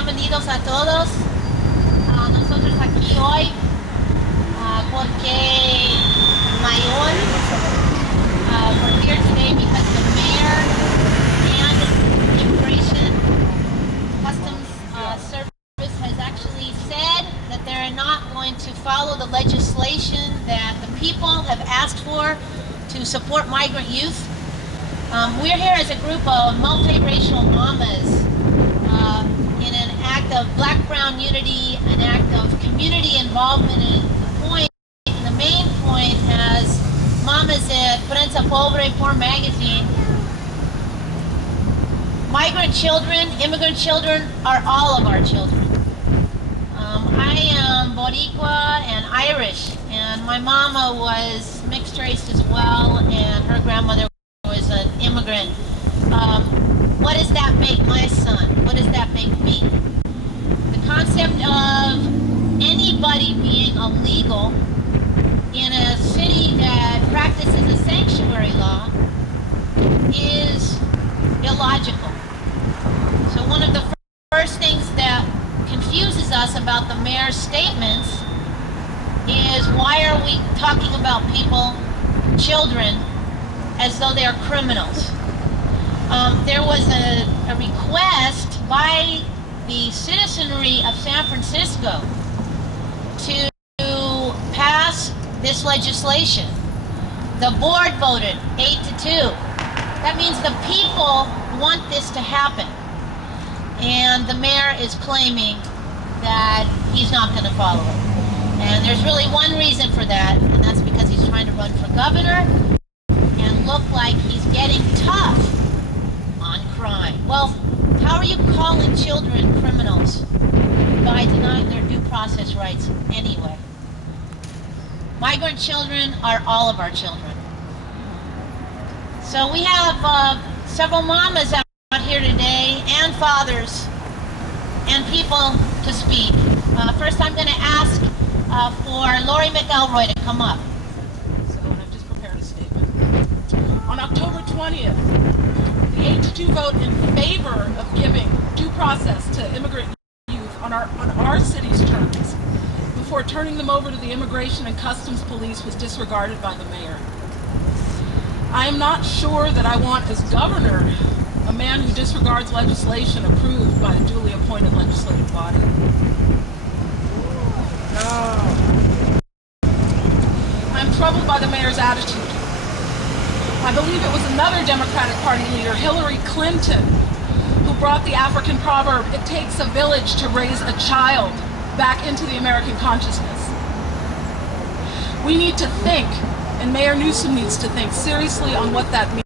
bienvenidos a todos. Nosotros aquí hoy porque Mayor, we're here today because the mayor and Immigration Customs Service has actually said that they're not going to follow the legislation that the people have asked for to support migrant youth. We're here as a group of multiracial mamas in an act of black-brown unity, an act of community involvement, and the main point as mamas at Prensa Pobre, Poor Magazine. Migrant children, immigrant children are all of our children. I am Boricua and Irish, and my mama was mixed race as well, and her grandmother was an immigrant. What does that make my son? What does that make me? The concept of anybody being illegal in a city that practices a sanctuary law is illogical. So one of the first things that confuses us about the mayor's statements is why are we talking about people, children, as though they are criminals? There was a request by the citizenry of San Francisco to pass this legislation. The board voted 8-2. That means the people want this to happen. And the mayor is claiming that he's not going to follow it. And there's really one reason for that, and that's because he's trying to run for governor and look like he's getting tough on crime. Well, how are you calling children criminals by denying their due process rights anyway? Migrant children are all of our children. So we have several mamas out here today, and fathers, and people to speak. First I'm going to ask for Lori McElroy to come up. So, and I've just prepared a statement. On October 20th, the 8-2 vote in favor of giving due process to immigrant youth on our city's terms before turning them over to the Immigration and Customs Police was disregarded by the mayor. I am not sure that I want as governor a man who disregards legislation approved by a duly appointed legislative body. I'm troubled by the mayor's attitude. I believe it was another Democratic Party leader, Hillary Clinton, who brought the African proverb, "It takes a village to raise a child," back into the American consciousness. We need to think, and Mayor Newsome needs to think seriously on what that means.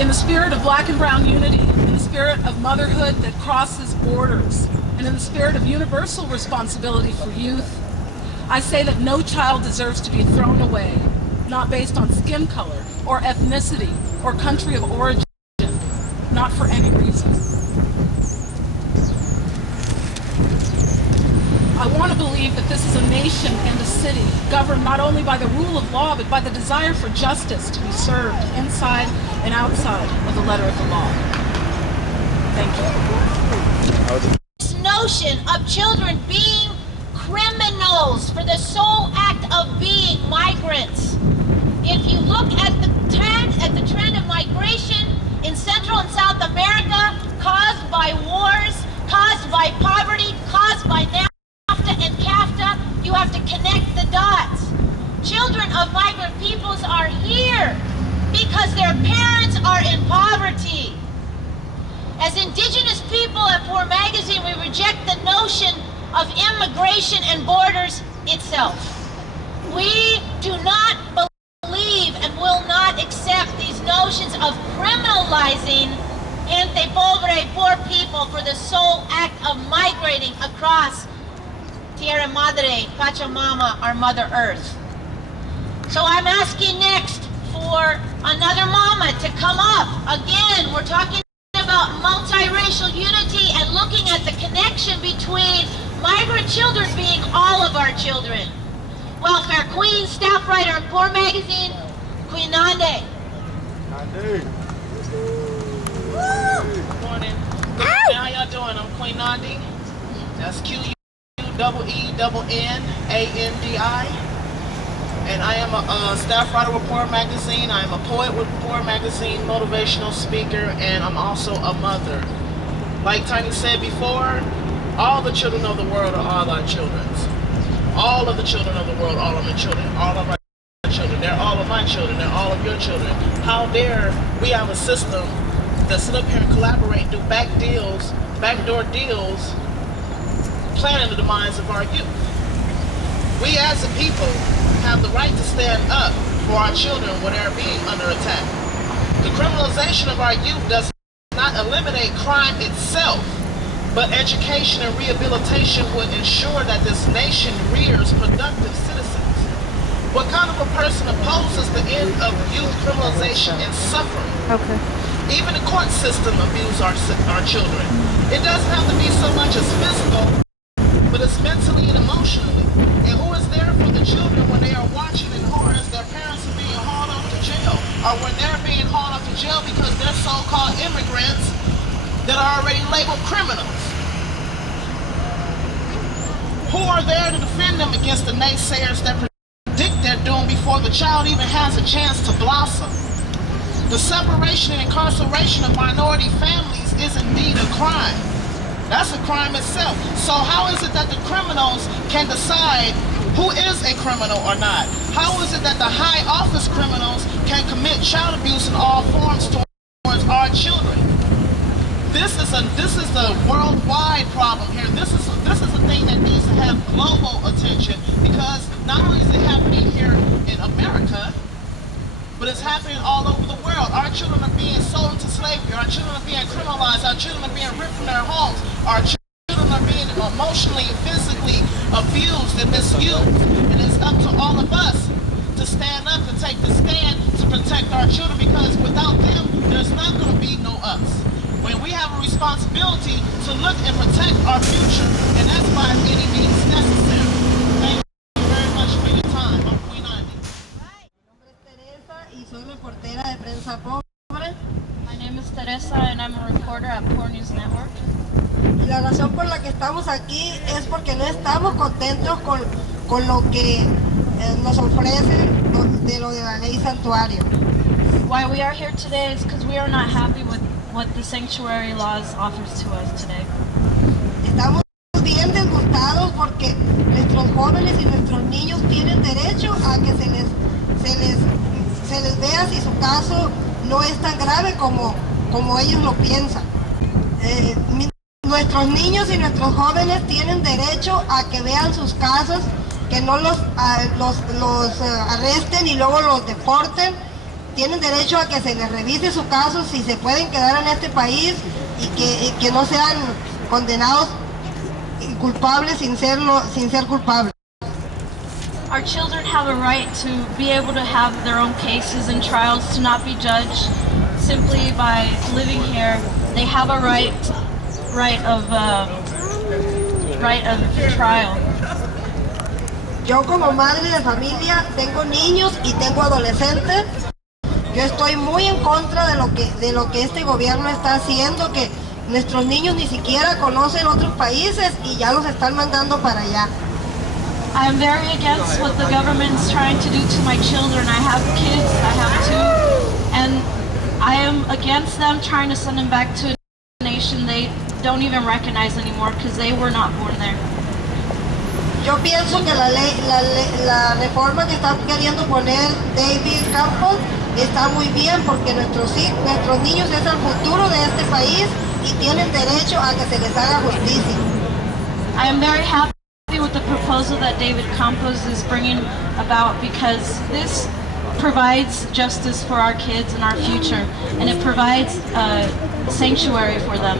In the spirit of black and brown unity, in the spirit of motherhood that crosses borders, and in the spirit of universal responsibility for youth, I say that no child deserves to be thrown away, not based on skin color, or ethnicity, or country of origin, not for any reason. I want to believe that this is a nation and a city governed not only by the rule of law, but by the desire for justice to be served inside and outside of the letter of the law. Thank you. This notion of children being criminals for the sole act of being migrants. If you look at the trend of migration in Central and South America, caused by wars, caused by poverty, caused by NAFTA and CAFTA, you have to connect the dots. Children of migrant peoples are here because their parents are in poverty. As indigenous people at Poor Magazine, we reject the notion of immigration and borders itself. We do not believe and will not accept these notions of criminalizing gente pobre, poor people, for the sole act of migrating across Tierra Madre, Pachamama, our Mother Earth. So I'm asking next for another mama to come up. Again, we're talking about multiracial unity and looking at the connection between migrant children being all of our children. Welfare Queen, staff writer at Poor Magazine, Queen Nande. Nande. Woo! morning. How y'all doing? I'm Queen Nandi. That's QUEENNANDI. And I am a staff writer with Poor Magazine. I am a poet with Poor Magazine, motivational speaker, and I'm also a mother. Like Tiny said before, all the children of the world are all our children's. All of the children of the world, all of my children, all of our children, they're all of my children, they're all of your children. How dare we have a system that sit up here and collaborate, do backdoor deals, planning the demise of our youth. We as a people have the right to stand up for our children when they're being under attack. The criminalization of our youth does not eliminate crime itself, but education and rehabilitation would ensure that this nation rears productive citizens. What kind of a person opposes the end of youth criminalization and suffering? Okay. Even the court system abuse our children. It doesn't have to be so much as physical, but it's mentally and emotionally. And who is there for the children when they are watching in horror as their parents are being hauled off to jail, or when they're being hauled off to jail because they're so-called immigrants that are already labeled criminals? Who are there to defend them against the naysayers that predict their doom before the child even has a chance to blossom? The separation and incarceration of minority families is indeed a crime. That's a crime itself. So how is it that the criminals can decide who is a criminal or not? How is it that the high office criminals can commit child abuse in all forms towards our children? This is the worldwide problem here. This is a thing that needs to have global attention, because not only is it happening here in America, but it's happening all over the world. Our children are being sold into slavery. Our children are being criminalized. Our children are being ripped from their homes. Our children are being emotionally and physically abused and misused. And it's up to all of us to stand up and take the stand to protect our children, because without them, there's not going to be no us. When we have a responsibility to look and protect our future, and that's by any means necessary. Thank you very much for your time. I'm Queen Ivy. Y soy reportera de Prensa Pobre. My name is Teresa and I'm a reporter at Poor News Network. Y la razón por la que estamos aquí es porque no estamos contentos con lo que nos ofrece de la ley santuario. Why we are here today is because we are not happy with what the sanctuary laws offers to us today. Estamos bien disgustados porque nuestros jóvenes y nuestros niños tienen derecho a que se les vea si su caso no es tan grave como ellos lo piensan. Nuestros niños y nuestros jóvenes tienen derecho a que vean sus casos, que no los arresten y luego los deporten. Tienen derecho a que se les revise su caso, si se pueden quedar en este país y que no sean condenados y culpables sin ser culpables. Our children have a right to be able to have their own cases and trials, to not be judged simply by living here. They have a right of trial. Yo como madre de familia tengo niños y tengo adolescentes. Yo estoy muy en contra de lo que este gobierno está haciendo, que nuestros niños ni siquiera conocen otros países y ya los están mandando para allá. I am very against what the government is trying to do to my children. I have kids, I have two, and I am against them trying to send them back to a nation they don't even recognize anymore because they were not born there. Yo pienso que la reforma que está queriendo poner David Campos está muy bien, porque nuestros niños es el futuro de este país y tienen derecho a que se les haga justicia. I am very happy with the proposal that David Campos is bringing about, because this provides justice for our kids and our future, and it provides a sanctuary for them.